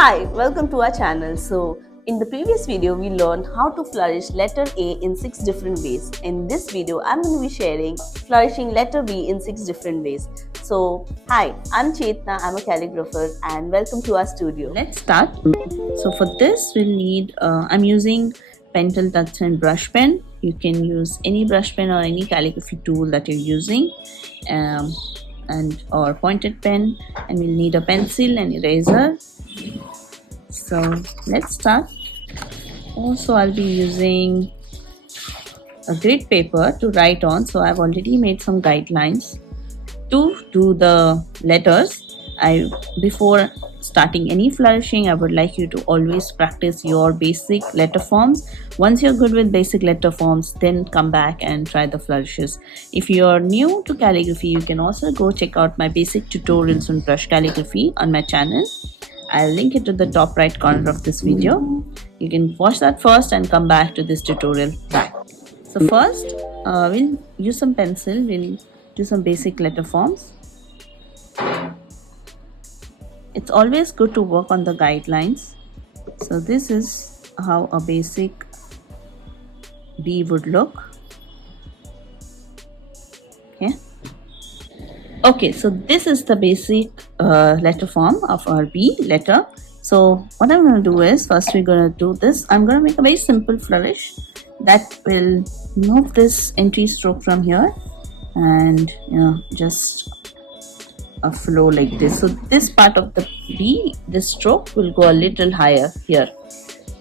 Hi, welcome to our channel. So, in the previous video, we learned how to flourish letter A in 6 different ways. In this video, I'm going to be sharing flourishing letter B in 6 different ways. So, hi, I'm Chetna, I'm a calligrapher, and welcome to our studio. Let's start. So for this, we'll need, I'm using Pentel touch and brush pen. You can use any brush pen or any calligraphy tool that you're using, and or pointed pen, and we'll need a pencil and eraser. So let's start. Also, I'll be using a grid paper to write on. So I've already made some guidelines to do the letters. Before starting any flourishing, I would like you to always practice your basic letter forms. Once you're good with basic letter forms, then come back and try the flourishes. If you're new to calligraphy, you can also go check out my basic tutorials on brush calligraphy on my channel. I'll link it to the top right corner of this video. You can watch that first and come back to this tutorial back. So first, we'll use some pencil. We'll do some basic letter forms. It's always good to work on the guidelines. So this is how a basic B would look. Okay, so this is the basic letter form of our B letter. So what I'm going to do is, first we're going to do this. I'm going to make a very simple flourish that will move this entry stroke from here and just a flow like this. So this part of the B, this stroke will go a little higher here.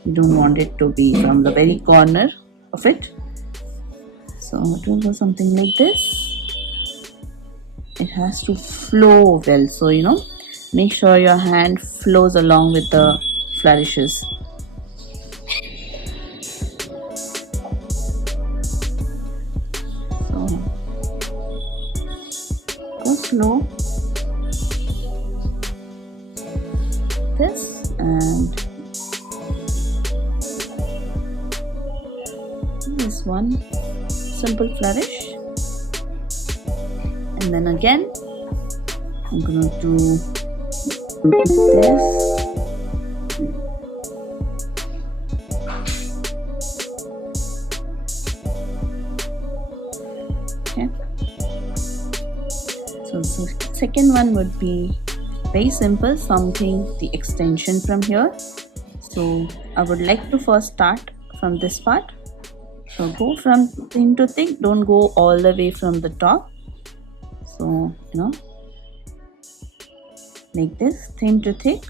You don't want it to be from the very corner of it. So it will go something like this. It has to flow well. So make sure your hand flows along with the flourishes. So go slow. This and this one simple flourish, and then again I'm gonna do this. Okay, so the second one would be very simple, something the extension from here. So I would like to first start from this part. So go from thin to thick, don't go all the way from the top. So like this, thin to thick,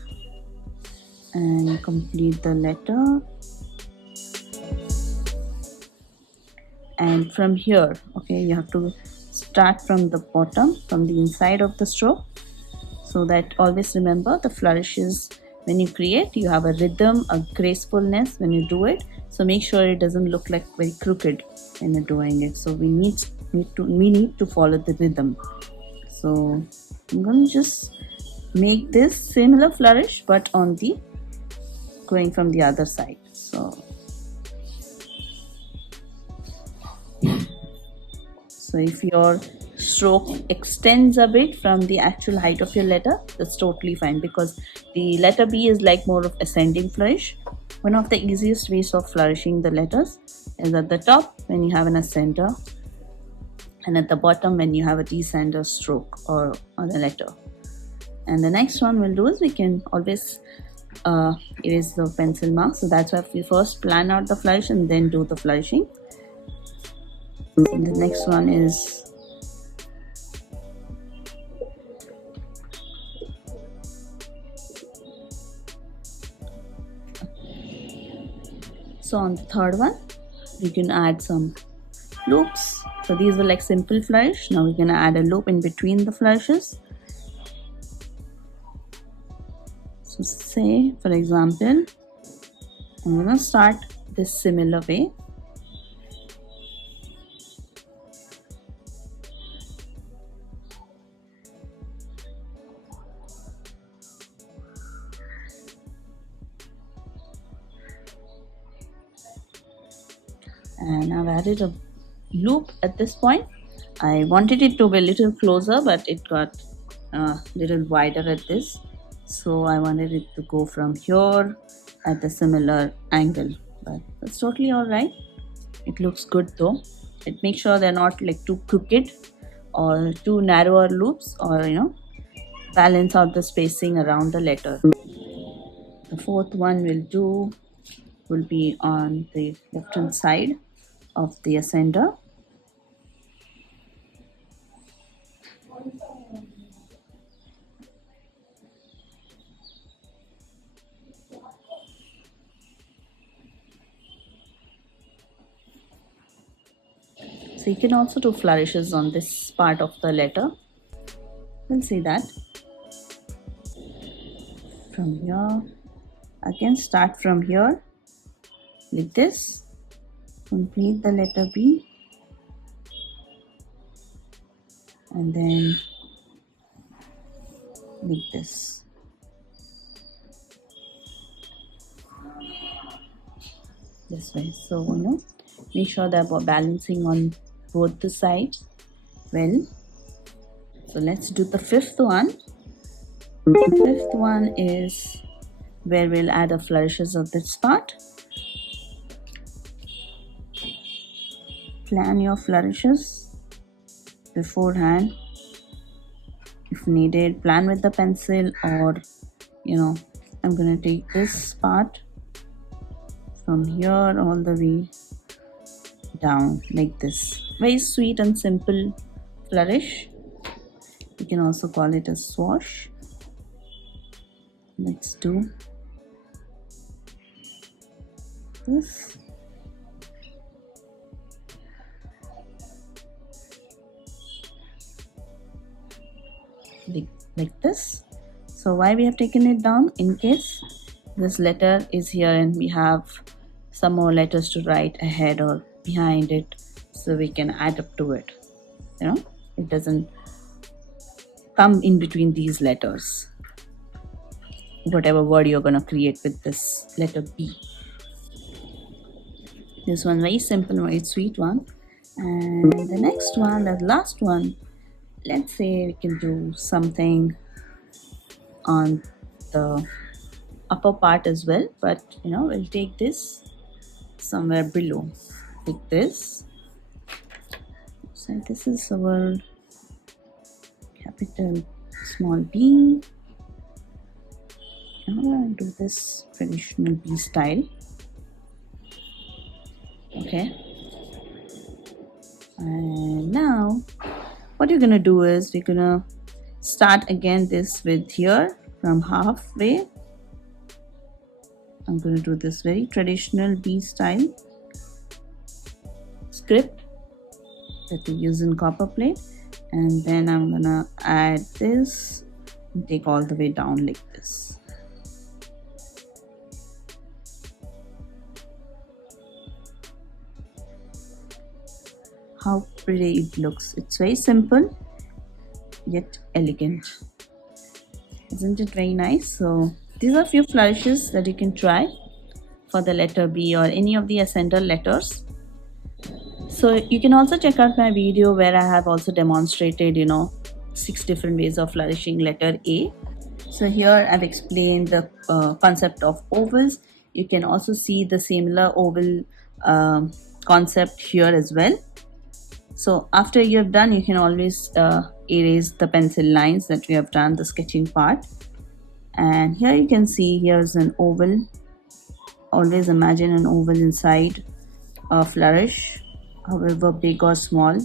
and complete the letter. And from here, okay, you have to start from the bottom, from the inside of the stroke. So that always remember, the flourishes when you create, you have a rhythm, a gracefulness when you do it. So make sure it doesn't look like very crooked when you're doing it. So we need to follow the rhythm. So I'm going to just make this similar flourish, but on the going from the other side. So if your stroke extends a bit from the actual height of your letter, that's totally fine, because the letter B is like more of ascending flourish. One of the easiest ways of flourishing the letters is at the top when you have an ascender, and at the bottom when you have a descender stroke or on the letter. And the next one we'll do is, we can always erase the pencil mark. So that's why we first plan out the flourish and then do the flourishing. And the next one is so on the third one, we can add some loops. So these were like simple flourish. Now we're going to add a loop in between the flourishes. So say, for example, I'm going to start this similar way. And I've added a loop at this point. I wanted it to be a little closer, but it got a little wider at this. so I wanted it to go from here at a similar angle, but that's totally all right. It looks good though. It makes sure they're not like too crooked or too narrower loops, or balance out the spacing around the letter. The fourth one will be on the left hand side of the ascender. So you can also do flourishes on this part of the letter. We'll see that. From here, again start from here like this, complete the letter B, and then like this. This way. So make sure that we're balancing on both the sides well. So let's do the fifth one. The fifth one is where we'll add the flourishes of this part. Plan your flourishes beforehand if needed. Plan with the pencil, or I'm gonna take this part from here all the way down like this. Very sweet and simple flourish. You can also call it a swash. Let's do this. Like this. So why we have taken it down? In case this letter is here and we have some more letters to write ahead or behind it, so we can add up to it. It doesn't come in between these letters, whatever word you're going to create with this letter B. This one very simple, very sweet one. And the next one, the last one, let's say we can do something on the upper part as well, but we'll take this somewhere below like this. So this is our capital small B. I'm going to do this traditional B style. Okay, and now what you're gonna do is we're gonna start again this with here from halfway. I'm going to do this very traditional B style script that we use in copper plate, and then I'm gonna add this and take all the way down like this. How pretty it looks. It's very simple yet elegant. Isn't it very nice? So these are a few flourishes that you can try for the letter B or any of the ascender letters. So you can also check out my video where I have also demonstrated 6 different ways of flourishing letter A. So here I've explained the concept of ovals. You can also see the similar oval concept here as well. So after you've done, you can always erase the pencil lines that we have done, the sketching part. And here you can see here's an oval. Always imagine an oval inside a flourish, however big or small.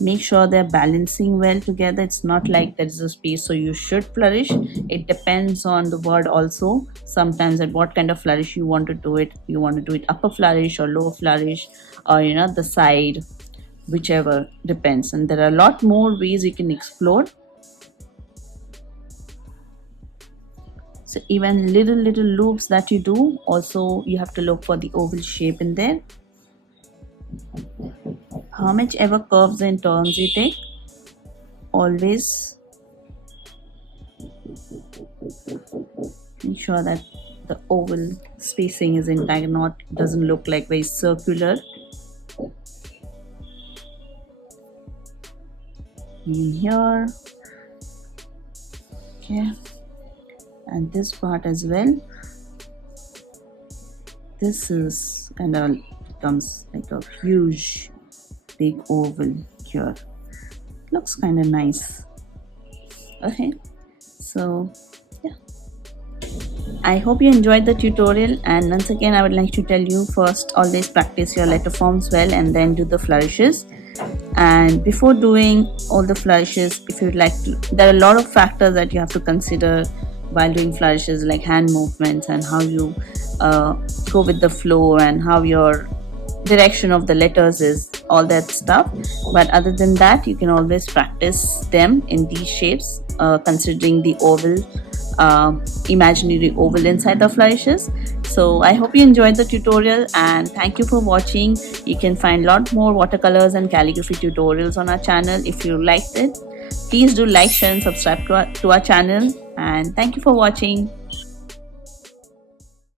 Make sure they're balancing well together. It's not like there is a space so you should flourish. It depends on the word also. Sometimes at what kind of flourish you want to do it. You want to do it upper flourish or lower flourish, or the side, whichever depends. And there are a lot more ways you can explore. So even little loops that you do, also you have to look for the oval shape in there. How much ever curves and turns you take, always make sure that the oval spacing is intact, doesn't look like very circular. In here, okay, and this part as well. This is kind of becomes like a huge big oval here. Looks kind of nice. Okay, so yeah, I hope you enjoyed the tutorial, and once again I would like to tell you, first always practice your letter forms well and then do the flourishes. And before doing all the flourishes, if you'd like to, there are a lot of factors that you have to consider while doing flourishes, like hand movements and how you go with the flow and how your direction of the letters is, all that stuff. But other than that, you can always practice them in these shapes, considering the oval, imaginary oval inside the flourishes. So I hope you enjoyed the tutorial, and thank you for watching. You can find a lot more watercolors and calligraphy tutorials on our channel. If you liked it, please do like, share and subscribe to our channel, and thank you for watching.